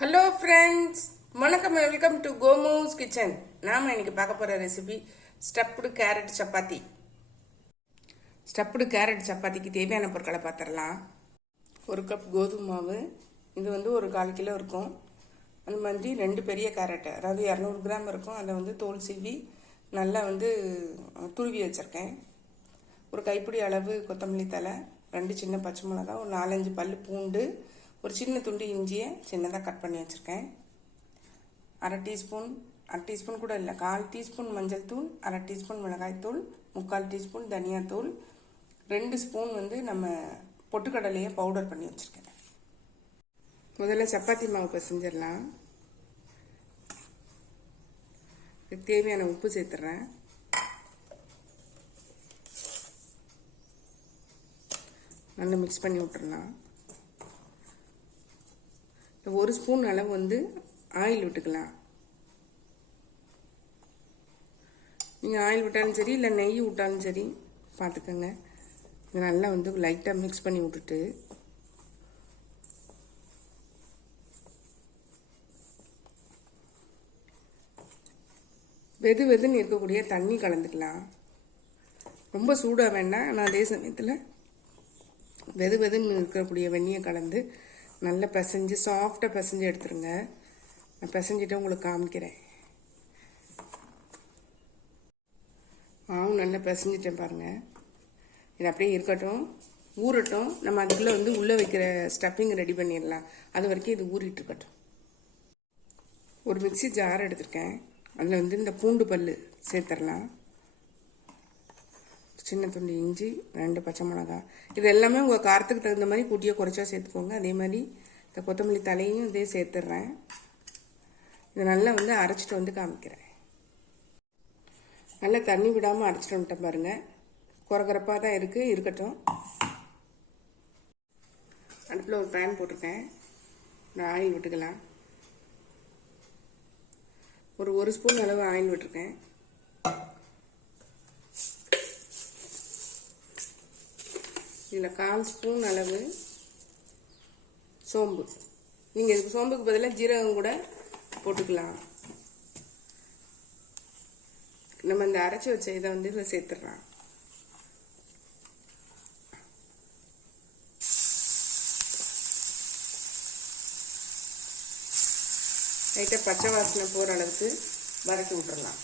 Hello friends வணக்கம் welcome to Gomu's kitchen நாம இன்னைக்கு பார்க்க போகிற recipe stuffed carrot chapati. Stuffed carrot சப்பாத்திக்கு தேவையான பொருட்களை பார்த்துடலாம். ஒரு கப் கோதுமை மாவு இது வந்து ஒரு கால் கிலோ இருக்கும். அந்த மாதிரி ரெண்டு பெரிய கேரட்டு அதாவது இரநூறு கிராம் இருக்கும். அதை வந்து தோல் சீவி நல்லா வந்து துருவி வச்சுருக்கேன். ஒரு கைப்பிடி அளவு கொத்தமல்லி தலை ரெண்டு சின்ன பச்சை மிளகா ஒரு நாலஞ்சு பல் பூண்டு ஒரு சின்ன துண்டு இஞ்சியை சின்னதாக கட் பண்ணி வச்சுருக்கேன். அரை டீஸ்பூன் அரை டீஸ்பூன் கூட இல்லை கால் டீஸ்பூன் மஞ்சள் தூள் அரை டீஸ்பூன் மிளகாய்த்தூள் முக்கால் டீஸ்பூன் தனியாத்தூள் ரெண்டு ஸ்பூன் வந்து நம்ம பொட்டுக்கடலையை பவுடர் பண்ணி வச்சுருக்கேன். முதல்ல சப்பாத்தி மாவு பிசைஞ்சிடலாம். இதுக்கு தேவையான உப்பு சேர்த்துட்றேன் நல்லா மிக்ஸ் பண்ணி விட்டுறலாம். ஒரு ஸ்பூன் அளவு வந்து ஆயில் விட்டுக்கலாம். நீங்கள் ஆயில் விட்டாலும் சரி இல்லை நெய் விட்டாலும் சரி பார்த்துக்கோங்க இது நல்லா வந்து லைட்டாக மிக்ஸ் பண்ணி விட்டுட்டு வெது வெதுன்னு இருக்கக்கூடிய தண்ணி கலந்துக்கலாம். ரொம்ப சூடாக வேண்டாம் ஆனால் அதே சமயத்தில் வெது வெதுன்னு இருக்கக்கூடிய வெந்நியை கலந்து நல்லா பிசைஞ்சு சாஃப்டாக பிசைஞ்சு எடுத்துருங்க. நான் பிசைஞ்சிட்டு உங்களுக்கு காமிக்கிறேன். மாவு நல்லா பிசைஞ்சிட்டேன் பாருங்கள் இது அப்படியே இருக்கட்டும். ஊறட்டும். நம்ம அதுக்குள்ளே வந்து உள்ளே வைக்கிற ஸ்டஃப்பிங் ரெடி பண்ணிடலாம். அது வரைக்கும் இது ஊறிட்டு இருக்கட்டும். ஒரு மிக்ஸி ஜார் எடுத்திருக்கேன். அதில் வந்து இந்த பூண்டு பல் சேர்த்துடலாம் சின்ன துண்டு இஞ்சி ரெண்டு பச்சை மிளகாய். இது எல்லாமே உங்கள் காரத்துக்கு தகுந்த மாதிரி கூட்டியோ குறைச்சோ சேர்த்துக்கோங்க. அதே மாதிரி இந்த கொத்தமல்லி தலையும் இதே சேர்த்துட்றேன் இதை நல்லா வந்து அரைச்சிட்டு வந்து காமிக்கிறேன். நல்லா தண்ணி விடாமல் அரைச்சிட்டு வந்துட்டேன் பாருங்கள் குறகுறப்பாக தான் இருக்குது இருக்கட்டும். அடுப்பில் ஒரு பேன் போட்டிருக்கேன் நான் ஆயில் விட்டுக்கலாம். ஒரு ஒரு ஸ்பூன் அளவு ஆயில் விட்டுருக்கேன். இதில் கால் ஸ்பூன் அளவு சோம்பு. நீங்கள் இதுக்கு சோம்புக்கு பதிலாக ஜீரகம் கூட போட்டுக்கலாம். நம்ம இந்த அரைச்சி வச்ச இதை வந்து இதில் சேர்த்துடலாம். லைட்டாக பச்சை வாசனை போகிற அளவுக்கு வதக்கி விட்டுடலாம்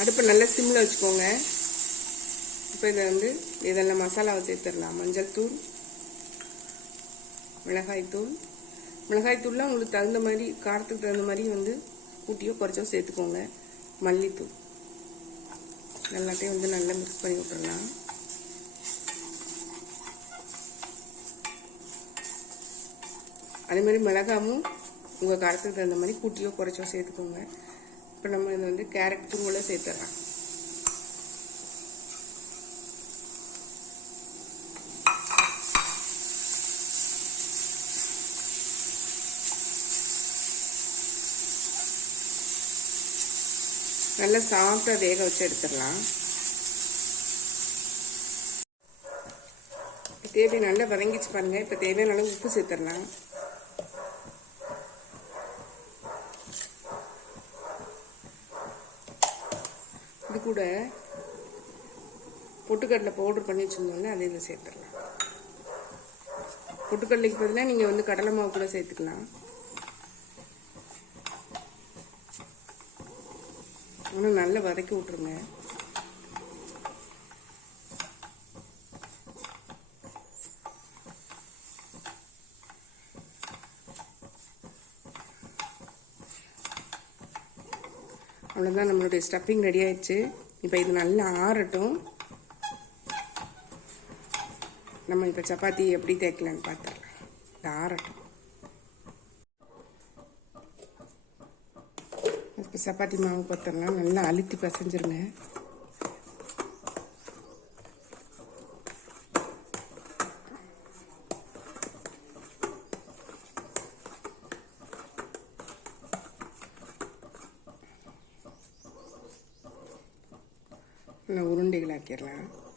அடுப்பை நல்லா சிம்மில் வச்சுக்கோங்க. இப்போ இதை வந்து இதெல்லாம் மசாலாவை சேர்த்துடலாம் மஞ்சள் தூள் மிளகாய் தூள். மிளகாய் தூள்லாம் உங்களுக்கு தகுந்த மாதிரி காரத்துக்கு தகுந்த மாதிரி வந்து கூட்டியோ குறைச்சோ சேர்த்துக்கோங்க. மல்லித்தூள். எல்லாத்தையும் வந்து நல்லா மிக்ஸ் பண்ணி விட்டுறலாம். அதே மாதிரி மிளகாவும் உங்கள் காரத்துக்கு தகுந்த மாதிரி கூட்டியோ குறைச்சோ சேர்த்துக்கோங்க. இப்போ நம்ம இதை வந்து கேரட் துருவலை சேர்த்துடலாம். நல்லா சாஃப்டாக வேக வச்சு எடுத்துடலாம். இப்போ தேவையான நல்லா வதங்கிச்சு பாருங்க. இப்போ தேவையான அளவு உப்பு சேர்த்துடலாம். இது கூட பொட்டுக்கடலை பவுடர் பண்ணி வச்சுருந்தோம்ல அதை இதில் சேர்த்துடலாம். பொட்டுக்கடலைக்கு பதிலாக நீங்கள் வந்து கடலை மாவு கூட சேர்த்துக்கலாம். ஆனால் நல்லா வதக்கி விட்ருங்க அவ்வளோதான் நம்மளுடைய ஸ்டஃப்பிங் ரெடி ஆயிடுச்சு. இப்போ இது நல்லா ஆறட்டும். நம்ம இப்போ சப்பாத்தி எப்படி தேய்க்கலான்னு பார்த்துடலாம் இது ஆறட்டும். இப்போ சப்பாத்தி மாவு பார்த்தோம்னா நல்லா அழுத்தி பசைஞ்சிருங்க. உருண்டைகளாக்கிடலாம். ஆக்கிடலாம்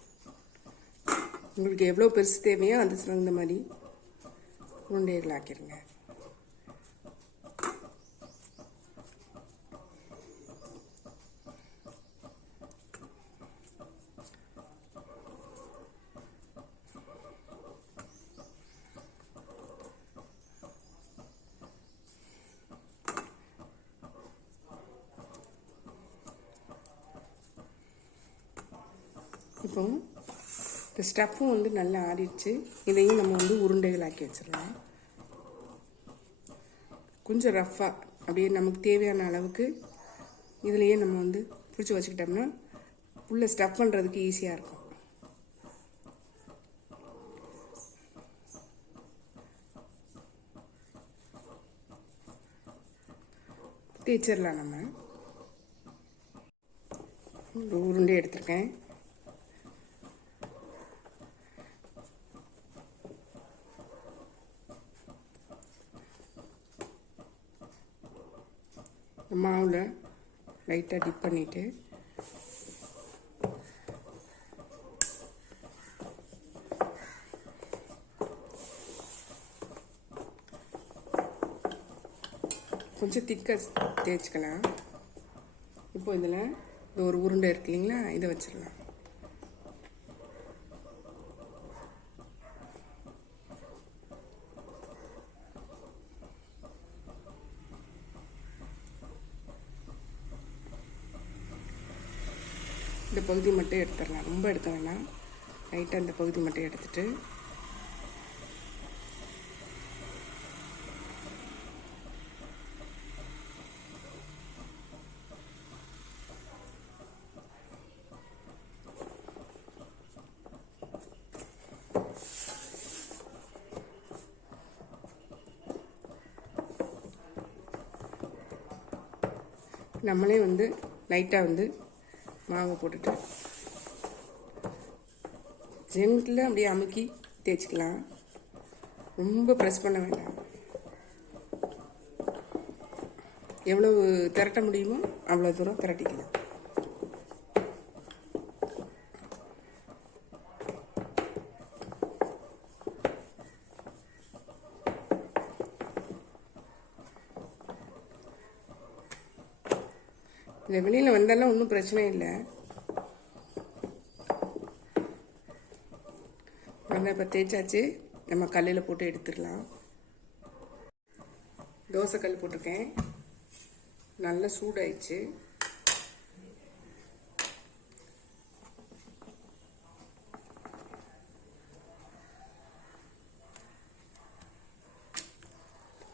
உங்களுக்கு எவ்வளோ பெருசு தேவையோ அந்த தகுந்த மாதிரி உருண்டைகளாக்கிடுங்க. ஆக்கிடுங்க இந்த ஸ்டஃப்பும் வந்து நல்லா ஆறிடுச்சு. இதையும் நம்ம வந்து உருண்டைகள் ஆக்கி வச்சிடலாம். கொஞ்சம் ரஃப்பாக அப்படியே நமக்கு தேவையான அளவுக்கு இதுலேயே நம்ம வந்து பிடிச்சி வச்சுக்கிட்டோம்னா உள்ளே ஸ்டஃப் பண்ணுறதுக்கு ஈஸியாக இருக்கும். தேய்ச்சிடலாம் நம்ம. உருண்டை எடுத்திருக்கேன். மாவில் லைட்டாக டிப் பண்ணிவிட்டு கொஞ்சம் திக்காக தேய்ச்சிக்கலாம். இப்போ இதில் இந்த ஒரு உருண்டை இருக்கு இல்லைங்களா? இதை வச்சிடலாம் இந்த பகுதி மட்டும் எடுத்துடலாம். ரொம்ப எடுக்க வேணாம். லைட்டாக அந்த பகுதி மட்டும் எடுத்துட்டு. நம்மளே வந்து லைட்டாக வந்து மாவை போட்டுட்டு ஜென்டில் அப்படியே அமுக்கி தேய்ச்சிக்கலாம். ரொம்ப ப்ரெஸ் பண்ண வேண்டாம். எவ்வளவு திரட்ட முடியுமோ அவ்வளோ தூரம் திரட்டிக்கலாம். இந்த வெளியில் வந்தாலும் ஒன்றும் பிரச்சனை இல்லை. வந்து இப்போ தேய்ச்சாச்சு. நம்ம கல்லில் போட்டு எடுத்துடலாம். தோசை கல் போட்டிருக்கேன். நல்லா சூடாயிடுச்சு.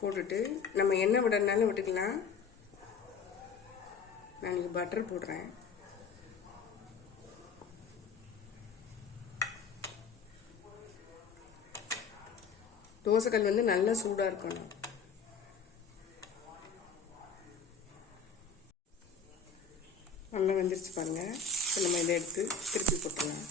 போட்டுட்டு நம்ம எண்ணெய் விடனாலும் விட்டுக்கலாம். நான் இன்றைக்கி பட்டர் போடுறேன். தோசைக்கல் வந்து நல்லா சூடாக இருக்கணும். நல்லா வந்துருச்சு பாருங்க. நம்ம இதை எடுத்து திருப்பி போட்டுருவேன்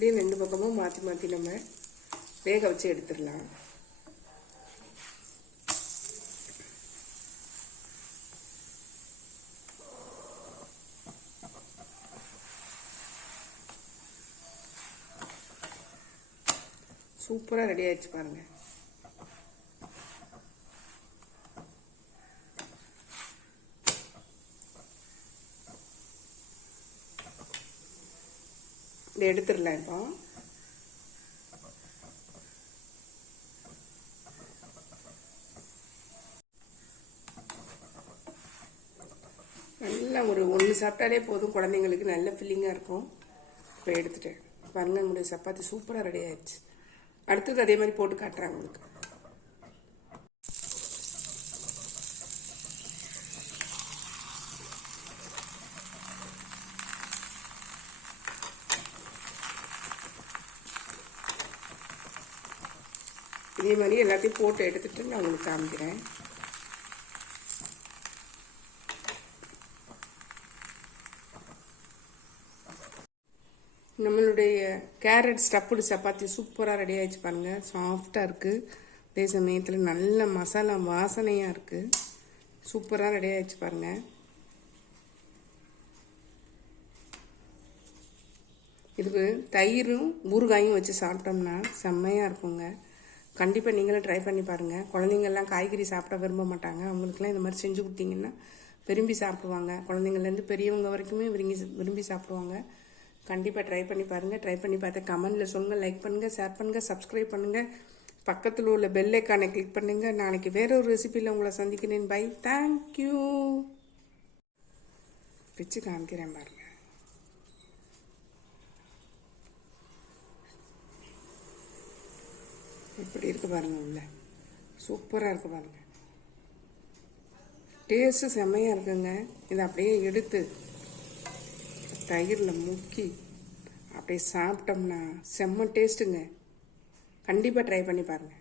அப்படியே ரெண்டு பக்கமும் மாற்றி மாற்றி நம்ம வேக வச்சு எடுத்துடலாம். சூப்பராக ரெடி ஆயிடுச்சு பாருங்கள் எடுத்துடலாம் இப்போ. நல்லா ஒரு ஒன்று சாப்பிட்டாலே போதும். குழந்தைங்களுக்கு நல்ல ஃபில்லிங்காக இருக்கும். இப்போ எடுத்துட்டேன். பாருங்க நம்முடைய சப்பாத்தி சூப்பராக ரெடி ஆயிடுச்சு. அடுத்தது அதே மாதிரி போட்டு காட்டுறேன் உங்களுக்கு. இதே மாதிரி எல்லாத்தையும் போட்டு எடுத்துட்டு நான் உங்களுக்கு காமிக்கிறேன். நம்மளுடைய கேரட் ஸ்டப்புடு சப்பாத்தி சூப்பராக ரெடி ஆகிடுச்சு பாருங்கள் சாஃப்டாக இருக்குது அதே சமயத்தில் நல்ல மசாலா வாசனையாக இருக்குது சூப்பராக ரெடி ஆகிடுச்சு பாருங்கள் இதுக்கு தயிரும் ஊறுகாயும் வச்சு சாப்பிட்டோம்னா செம்மையாக இருக்குங்க. கண்டிப்பாக நீங்களும் ட்ரை பண்ணி பாருங்கள் குழந்தைங்கள்லாம் காய்கறி சாப்பிட விரும்ப மாட்டாங்க. அவங்களுக்குலாம் இந்த மாதிரி செஞ்சு கொடுத்தீங்கன்னா விரும்பி சாப்பிடுவாங்க. குழந்தைங்கள்லேருந்து பெரியவங்க வரைக்குமே விரும்பி விரும்பி சாப்பிடுவாங்க. கண்டிப்பாக ட்ரை பண்ணி பாருங்கள் ட்ரை பண்ணி பார்த்து கமெண்டில் சொல்லுங்கள் லைக் பண்ணுங்கள் ஷேர் பண்ணுங்கள் சப்ஸ்கிரைப் பண்ணுங்கள் பக்கத்தில் உள்ள பெல் ஐக்கானை கிளிக் பண்ணுங்கள் நாளைக்கு வேற ஒரு ரெசிபியில் உங்களை சந்திக்கிறேன். பை தேங்க்யூ பிச்சு காமிக்கிறேன் பாருங்கள் இப்படி இருக்கு பாருங்க உள்ள. சூப்பராக இருக்கு பாருங்க. டேஸ்ட்டு செம்மையாக இருக்குங்க. இதை அப்படியே எடுத்து தயிரில் முக்கி அப்படியே சாப்பிட்டோம்னா செம்ம டேஸ்ட்டுங்க கண்டிப்பாக ட்ரை பண்ணி பாருங்கள்